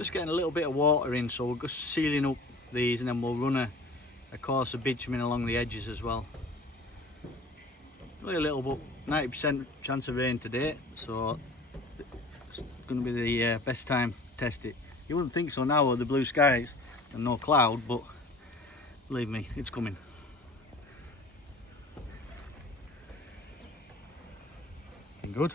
just getting a little bit of water in, so we're just sealing up these, and then we'll run a course of bitumen along the edges as well. Only a little, but 90% chance of rain today, so it's going to be the best time to test it. You wouldn't think so now with the blue skies and no cloud, but believe me, it's coming. Good.